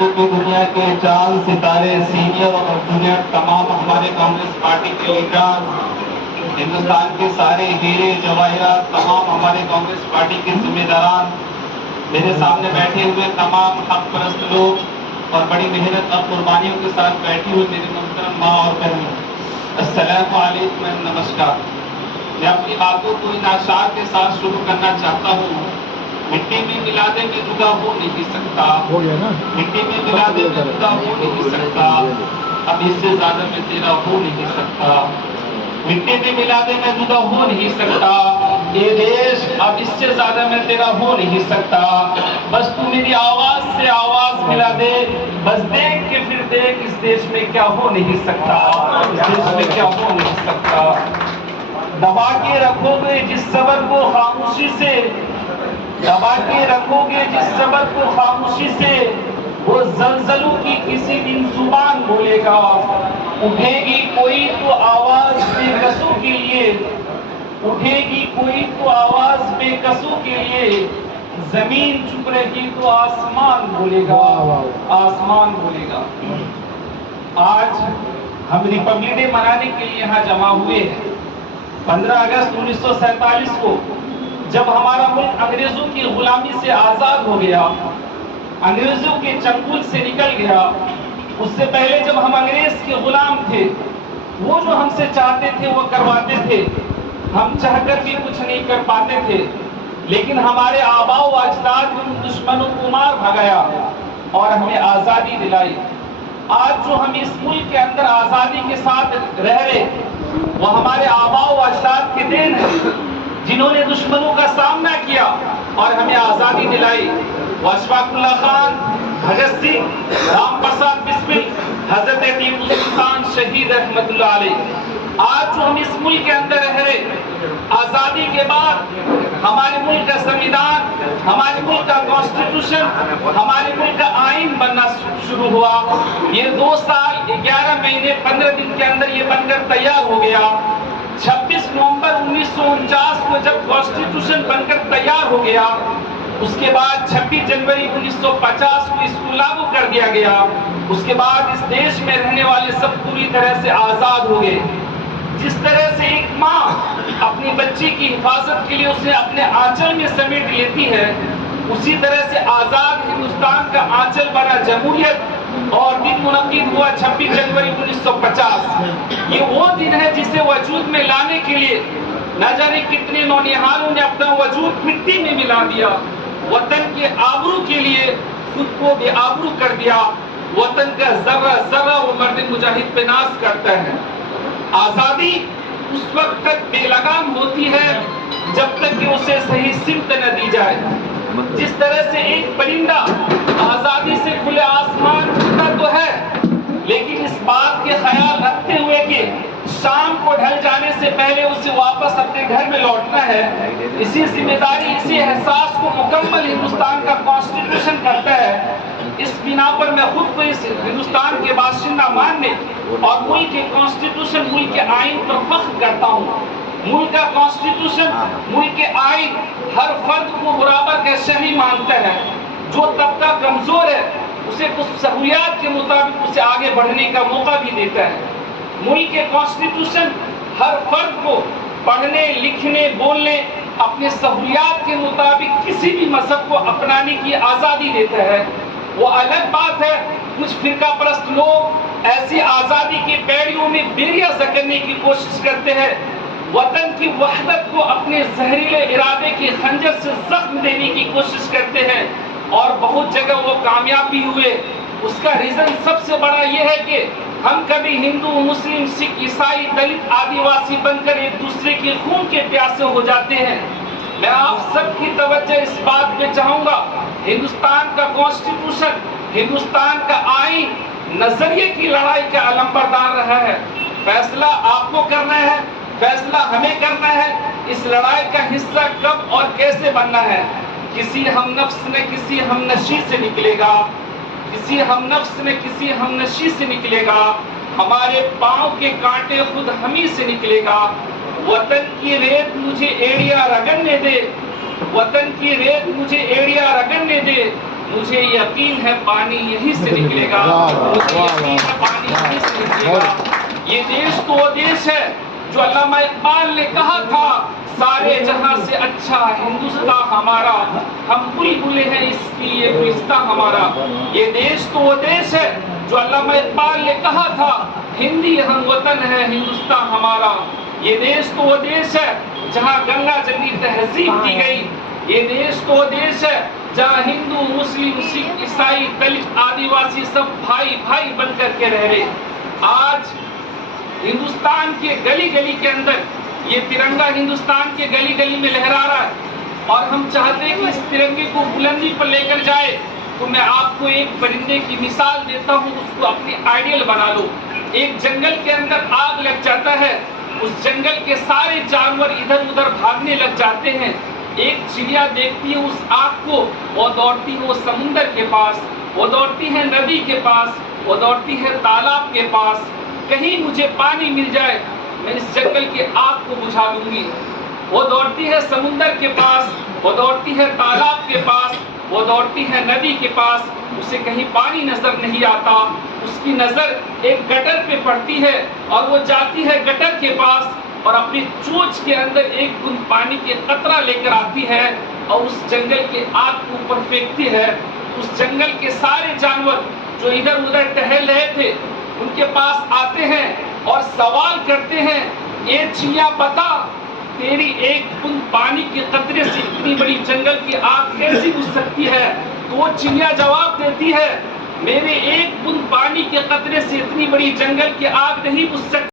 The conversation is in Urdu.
پوری دنیا کے چاند ستارے سینئر اور جونیئر تمام ہمارے کانگریس پارٹی کے لیڈر، ہندوستان کے سارے ہیرے جواہرات، تمام ہمارے کانگریس پارٹی کے ذمہ داران، میرے سامنے بیٹھے ہوئے تمام حق پرست لوگ اور بڑی محنت اور قربانیوں کے ساتھ بیٹھی ہوئی میری محترم ماں اور بہنوں، السلام علیکم، نمسکار۔ میں اپنی باتوں کو ان اشعار کے ساتھ شروع کرنا چاہتا ہوں۔ مٹی میں ملا دے میں جدا ہو نہیں سکتا، مٹی میں ملا دے میں جدا ہو نہیں سکتا، اب اس سے زیادہ میں تیرا ہو نہیں سکتا، مٹی میں ملا دے میں جدا ہو نہیں سکتا، یہ دیش اب اس سے زیادہ میں تیرا ہو نہیں سکتا، بس تو میری آواز سے آواز ملا دے، بس دیکھ کے پھر دیکھ اس دیش میں کیا ہو نہیں سکتا، اس دیش میں کیا ہو نہیں سکتا۔ دبا کے رکھو گے جس صبر کو خاموشی سے، دبا کے رکھو گے جس صبر کو خاموشی سے، وہ زلزلوں کی کسی دن زبان بولے گا، اٹھے گی کوئی تو آواز بے کسوں کے لیے، اٹھے گی کوئی تو آواز بے کسوں کے لیے، زمین چپ رہی تو آسمان بولے گا، آسمان بولے گا۔ آج ہم ریپبلک ڈے منانے کے لیے یہاں جمع ہوئے ہیں۔ 15 اگست 1947 کو جب ہمارا ملک انگریزوں کی غلامی سے آزاد ہو گیا، انگریزوں کے چنگل سے نکل گیا، اس سے پہلے جب ہم انگریز کے غلام تھے، وہ جو ہم سے چاہتے تھے وہ کرواتے تھے، ہم چاہ کر بھی کچھ نہیں کر پاتے تھے، لیکن ہمارے آباء و اجداد نے ان دشمنوں کو مار بھگایا اور ہمیں آزادی دلائی۔ آج جو ہم اس ملک کے اندر آزادی کے ساتھ رہ رہے، وہ ہمارے آباء و اجداد کے دین ہے، جنہوں نے دشمنوں کا سامنا کیا اور ہمیں آزادی دلائی۔ اشفاق اللہ خان، بھگت سنگھ، رام پرساد بسمل، حضرت ٹیپو سلطان شہید رحمت اللہ علیہ۔ آج جو ہم اس ملک کے اندر رہ رہے، آزادی کے بعد ہمارے ملک کا سنویدھان، ہمارے ملک کا کانسٹیٹیوشن، ہمارے ملک کا آئین بننا شروع ہوا۔ یہ 2 سال 11 مہینے 15 دن کے اندر یہ بن کر تیار ہو گیا۔ 26 نومبر 1949 کو جب کانسٹیٹیوشن بن کر تیار ہو گیا، اس کے بعد 26 جنوری 1950 کو اس کو لاگو کر دیا گیا۔ اس کے بعد اس دیش میں رہنے والے سب پوری طرح سے آزاد ہو گئے۔ جس طرح سے ایک ماں اپنی بچی کی حفاظت کے لیے اسے اپنے آنچل میں سمیٹ لیتی ہے، اسی طرح سے آزاد ہندوستان کا آنچل بنا جمہوریت، اور دن منعقد ہوا 26 جنوری 1950۔ یہ وہ دن ہے جسے وجود میں لانے کے لیے نہ جانے کتنے نونہالوں نے اپنا وجود مٹی میں ملا دیا، وطن کے آبرو کے لیے خود کو بے آبرو کر دیا۔ وطن کا ذرہ ذرہ وہ مرد مجاہد پہ ناز کرتا ہے۔ آزادی اس وقت تک بے لگام ہوتی ہے جب تک کہ اسے صحیح سمت نہ دی جائے۔ جس طرح سے ایک پرندہ آزادی سے کھلے آسمان اڑتا تو ہے، لیکن اس بات کے خیال رکھتے ہوئے کہ شام کو ڈھل جانے سے پہلے اسے واپس اپنے گھر میں لوٹنا ہے، اسی ذمہ داری، اسی احساس کو مکمل ہندوستان کا کانسٹیٹیوشن کرتا ہے۔ اس بنا پر میں خود کو اس ہندوستان کے باشندہ ماننے اور ملک کے کانسٹیٹیوشن، ملک کے آئین پر فخر کرتا ہوں۔ ملک کا کانسٹیٹیوشن، ملک کے آئین ہر فرد کو برابر کا شہری مانتا ہے۔ جو طبقہ کمزور ہے اسے کچھ سہولیات کے مطابق اسے آگے بڑھنے کا موقع بھی دیتا ہے۔ ملک کے کانسٹیٹیوشن ہر فرد کو پڑھنے، لکھنے، بولنے، اپنے سہولیات کے مطابق کسی بھی مذہب کو اپنانے کی آزادی دیتا ہے۔ وہ الگ بات ہے کچھ فرقہ پرست لوگ ایسی آزادی کی بیڑیوں میں بیڑیاں جکڑنے کی کوشش کرتے ہیں، وطن کی وحدت کو اپنے زہریلے ارادے کے خنجر سے زخم دینے کی کوشش کرتے ہیں، اور بہت جگہ وہ کامیاب بھی ہوئے۔ اس کا ریزن سب سے بڑا یہ ہے کہ ہم کبھی ہندو، مسلم، سکھ، عیسائی، دلت، آدیواسی بن کر ایک دوسرے کے خون کے پیاسے ہو جاتے ہیں۔ میں آپ سب کی توجہ اس بات پہ چاہوں گا، ہندوستان کا کانسٹیٹیوشن، ہندوستان کا آئین نظریے کی لڑائی کا علمبردار رہا ہے۔ فیصلہ آپ کو کرنا ہے، فیصلہ ہمیں کرنا ہے، اس لڑائی کا حصہ کب اور کیسے بننا ہے۔ کسی ہم نفس نے کسی ہم نشی سے نکلے گا، کسی ہم نفس نے کسی ہم نشی سے نکلے گا، ہمارے پاؤں کے کانٹے خود ہمیں سے نکلے گا۔ وطن کی ریت مجھے ایڑیا رگڑنے دے، وطن کی ریت مجھے ایڑیا رگڑنے دے، مجھے یقین ہے پانی یہیں سے نکلے گا، مجھے یقین ہے پانی یہیں سے نکلے گا۔ یہ دیش تو وہ دیش ہے جو علامہ اقبال نے کہا تھا، سارے جہاں سے اچھا ہندوستان ہمارا، ہم بلبلے ہیں اس کی یہ گلستان ہمارا۔ یہ دیش تو وہ دیش ہے جو علامہ اقبال نے کہا تھا، ہندی ہم وطن ہے ہندوستان ہمارا۔ یہ دیش تو وہ دیش ہے جہاں گنگا جمنی تہذیب کی گئی۔ یہ دیش تو وہ دیش ہے جہاں ہندو، مسلم، سکھ، عیسائی، دلت، آدیواسی سب بھائی بھائی بن کر کے رہ رہے۔ آج ہندوستان کے گلی گلی کے اندر یہ ترنگا ہندوستان کے گلی گلی میں لہرا رہا ہے، اور ہم چاہتے ہیں کہ اس ترنگے کو بلندی پر لے کر جائے۔ تو میں آپ کو ایک پرندے کی مثال دیتا ہوں، اس کو اپنی آئیڈیل بنا لو۔ ایک جنگل کے اندر آگ لگ جاتا ہے، اس جنگل کے سارے جانور ادھر ادھر بھاگنے لگ جاتے ہیں۔ ایک چڑیا دیکھتی ہے اس آگ کو، وہ دوڑتی ہے وہ سمندر کے پاس، وہ دوڑتی ہے ندی کے پاس، وہ دوڑتی ہے تالاب کے پاس، کہیں مجھے پانی مل جائے میں اس جنگل کے آگ کو بجھا دوں گی۔ وہ دوڑتی ہے سمندر کے پاس، وہ دوڑتی ہے تالاب کے پاس، وہ دوڑتی ہے ندی کے پاس، اسے کہیں پانی نظر نہیں آتا۔ اس کی نظر ایک گٹر پہ پڑتی ہے اور وہ جاتی ہے گٹر کے پاس اور اپنی چونچ کے اندر ایک بوند پانی کے قطرہ لے کر آتی ہے اور اس جنگل کے آگ کے اوپر پھینکتی ہے۔ اس جنگل کے سارے جانور جو ادھر ادھر ٹہل رہے تھے ان کے پاس آتے ہیں اور سوال کرتے ہیں، اے چڑیا بتا، تیری ایک بوند پانی کے قطرے سے اتنی بڑی جنگل کی آگ کیسی بجھ سکتی ہے؟ تو وہ چڑیا جواب دیتی ہے، میرے ایک بوند پانی کے قطرے سے اتنی بڑی جنگل کی آگ نہیں بجھ سکتی۔